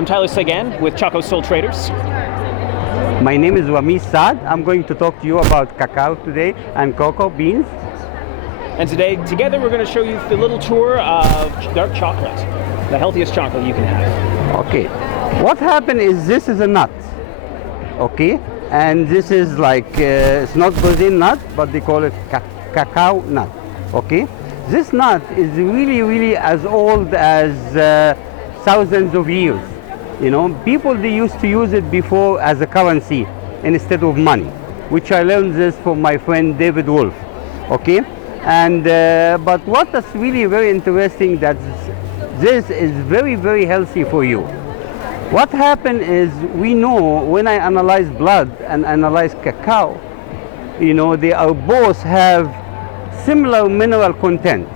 I'm Tyler Sagan with Choco Soul Traders. My name is Ramiz Saad. I'm going to talk to you about cacao today and cocoa beans. And today, together, we're going to show you the little tour of dark chocolate, the healthiest chocolate you can have. Okay, what happened is this is a nut, okay? And this is like, it's not Brazil nut, but they call it cacao nut, okay? This nut is really as old as thousands of years. You know, people, they used to use it before as a currency instead of money, which I learned this from my friend David Wolf, okay? And but what is really very interesting, that this is very healthy for you. What happened is, we know when I analyze blood and analyze cacao, you know, they are both have similar mineral content.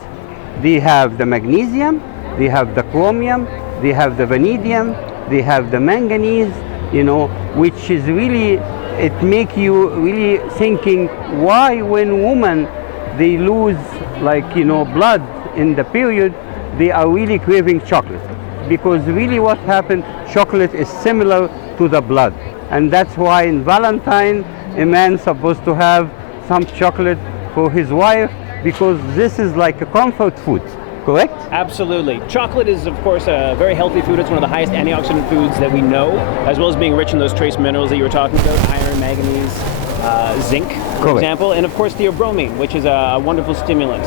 They have the magnesium, they have the chromium, they have the vanadium, they have the manganese, you know, which is really, it make you really thinking why when women they lose, like, you know, blood in the period, they are really craving chocolate. Because really what happened, chocolate is similar to the blood. And that's why in Valentine, a man supposed to have some chocolate for his wife, because this is like a comfort food, correct? Absolutely. Chocolate is, of course, a very healthy food. It's one of the highest antioxidant foods that we know, as well as being rich in those trace minerals that you were talking about, iron, manganese, zinc, for example, and of course theobromine, which is a wonderful stimulant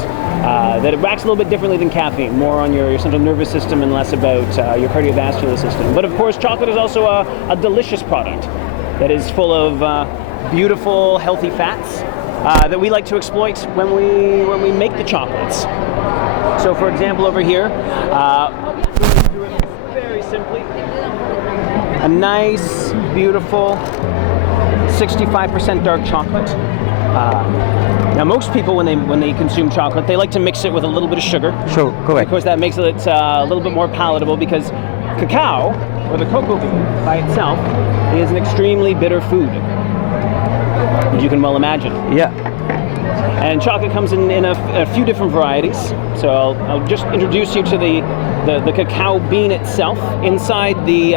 that it acts a little bit differently than caffeine, more on your central nervous system and less about your cardiovascular system. But of course, chocolate is also a delicious product that is full of beautiful, healthy fats that we like to exploit when we make the chocolates. So, for example, over here, do it very simply. A nice, beautiful 65% dark chocolate. Now, most people, when they consume chocolate, they like to mix it with a little bit of sugar. Sure, correct. Of course, that makes it a little bit more palatable, because cacao, or the cocoa bean by itself, is an extremely bitter food, as you can well imagine. Yeah. And chocolate comes in a few different varieties. So I'll just introduce you to the cacao bean itself. Inside the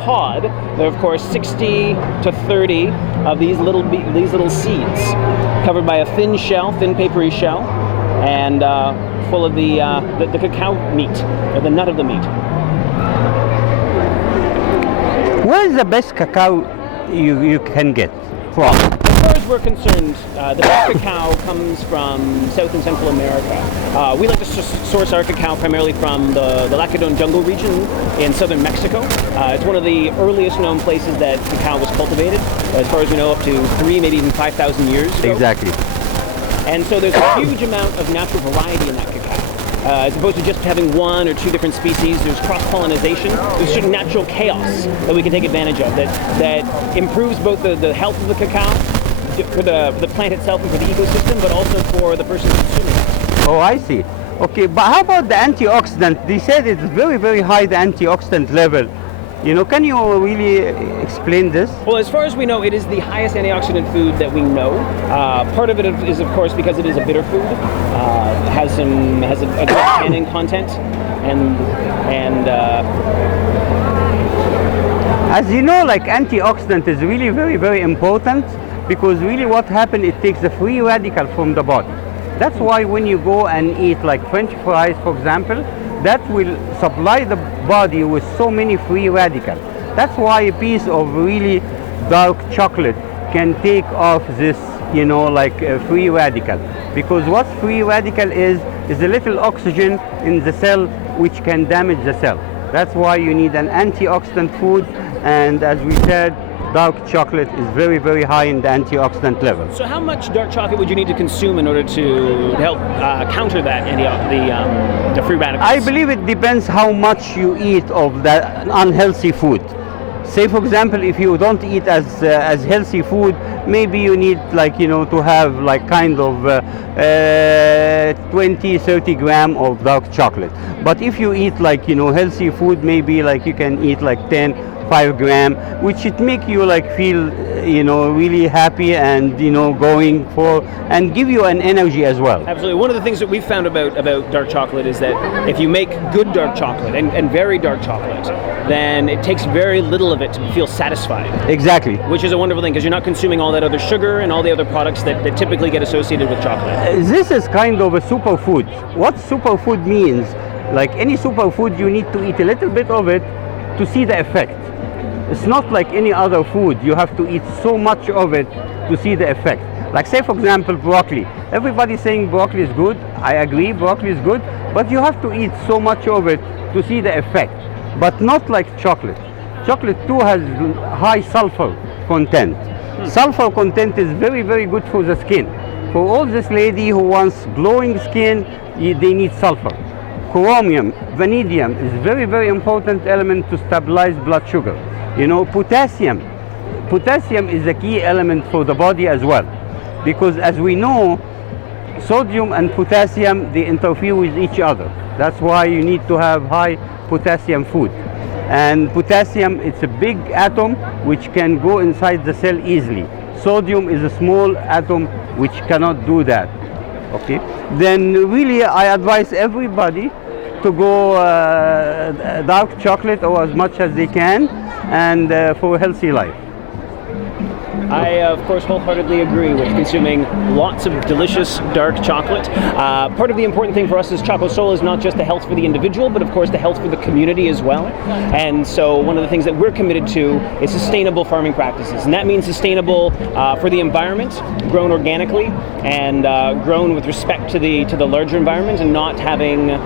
pod, there are of course 60 to 30 of these little seeds, covered by a thin shell, thin papery shell, and full of the cacao meat, or the nut of the meat. Where is the best cacao you can get from? As far as we're concerned, the best cacao comes from South and Central America. We like to source our cacao primarily from the Lacandon jungle region in southern Mexico. It's one of the earliest known places that cacao was cultivated, as far as we know, up to 3, maybe even 5,000 years ago. Exactly. And so there's a huge amount of natural variety in that cacao. As opposed to just having 1 or 2 different species, there's cross-pollination. There's certain natural chaos that we can take advantage of that improves both the health of the cacao, for the plant itself and for the ecosystem, but also for the person consuming it. Oh, I see. Okay, but how about the antioxidant? They said it's very high, the antioxidant level. You know, can you really explain this? Well, as far as we know, it is the highest antioxidant food that we know. Part of it is, of course, because it is a bitter food. It has a good tannin content, and as you know, like, antioxidant is really very important, because really what happened, it takes the free radical from the body. That's why when you go and eat like French fries, for example, that will supply the body with so many free radicals. That's why a piece of really dark chocolate can take off this, you know, like free radical. Because what free radical is a little oxygen in the cell which can damage the cell. That's why you need an antioxidant food, and as we said, dark chocolate is very high in the antioxidant level. So how much dark chocolate would you need to consume in order to help counter that, the free radicals? I believe it depends how much you eat of that unhealthy food. Say, for example, if you don't eat as healthy food, maybe you need, like, you know, to have like kind of 20-30 gram of dark chocolate. But if you eat, like, you know, healthy food, maybe like you can eat like 10 5 gram, which it make you like feel, really happy and, going for, and give you an energy as well. Absolutely. One of the things that we've found about dark chocolate is that if you make good dark chocolate and very dark chocolate, then it takes very little of it to feel satisfied. Exactly. Which is a wonderful thing because you're not consuming all that other sugar and all the other products that typically get associated with chocolate. This is kind of a superfood. What superfood means, like any superfood, you need to eat a little bit of it to see the effect. It's not like any other food. You have to eat so much of it to see the effect. Like say for example broccoli. Everybody's saying broccoli is good. I agree, broccoli is good, but you have to eat so much of it to see the effect. But not like chocolate. Chocolate too has high sulfur content. Sulfur content is very, very good for the skin. For all this lady who wants glowing skin, they need sulfur. Chromium, vanadium is very, very important element to stabilize blood sugar. Potassium. Potassium is a key element for the body as well. Because as we know, sodium and potassium, they interfere with each other. That's why you need to have high potassium food. And potassium, it's a big atom which can go inside the cell easily. Sodium is a small atom which cannot do that. Okay. Then really I advise everybody to go dark chocolate or as much as they can, and for a healthy life. I, of course, wholeheartedly agree with consuming lots of delicious dark chocolate. Part of the important thing for us as Choco Soul is not just the health for the individual, but of course the health for the community as well. And so one of the things that we're committed to is sustainable farming practices. And that means sustainable for the environment, grown organically, and grown with respect to the larger environment, and not having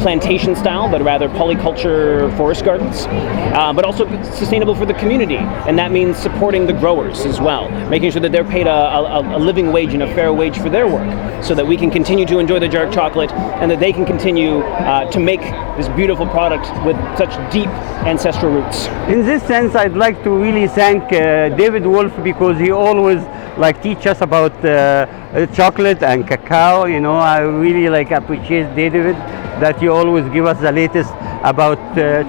plantation style, but rather polyculture forest gardens. But also sustainable for the community. And that means supporting the growers as well, making sure that they're paid a living wage and a fair wage for their work, so that we can continue to enjoy the dark chocolate and that they can continue to make this beautiful product with such deep ancestral roots. In this sense, I'd like to really thank David Wolf, because he always teach us about chocolate and cacao. I really appreciate David that you always give us the latest about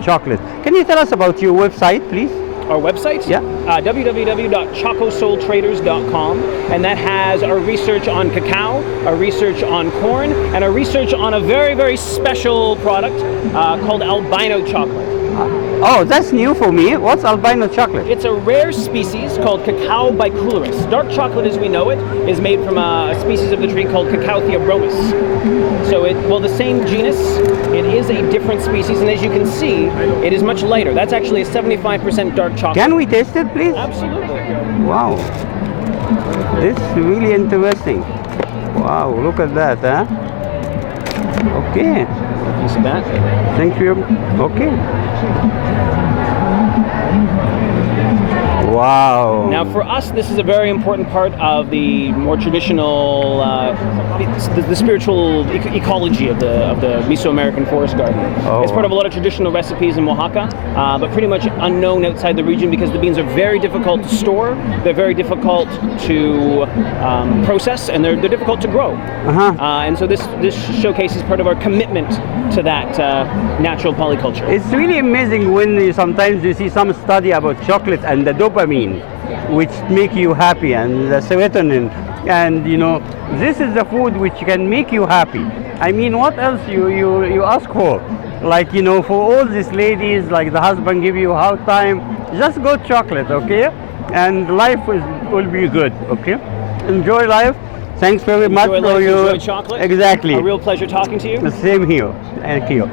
chocolate. Can you tell us about your website, please? Our website? Yeah. www.chocosoultraders.com, and that has our research on cacao, our research on corn, and our research on a very, very special product called albino chocolate. Oh, that's new for me. What's albino chocolate? It's a rare species called Cacao bicularis. Dark chocolate as we know it is made from a species of the tree called Cacao theobromys. So the same genus, it is a different species, and as you can see, it is much lighter. That's actually a 75% dark chocolate. Can we taste it, please? Absolutely. Wow. This is really interesting. Wow, look at that, huh? Okay. Piece of that. Thank you. Okay. Wow. Now for us, this is a very important part of the more traditional, the spiritual ecology of the Mesoamerican forest garden. Oh. It's part of a lot of traditional recipes in Oaxaca, but pretty much unknown outside the region because the beans are very difficult to store, they're very difficult to process, and they're difficult to grow. And so this showcases part of our commitment to that natural polyculture. It's really amazing when sometimes you see some study about chocolate and the dopamine, which make you happy, and the serotonin, and this is the food which can make you happy. I mean, what else you ask for? For all these ladies, the husband give you hard time, just go chocolate, okay? And life will be good, okay? Enjoy life. Thanks very much for your... Enjoy chocolate. Exactly. A real pleasure talking to you. The same here. Thank you.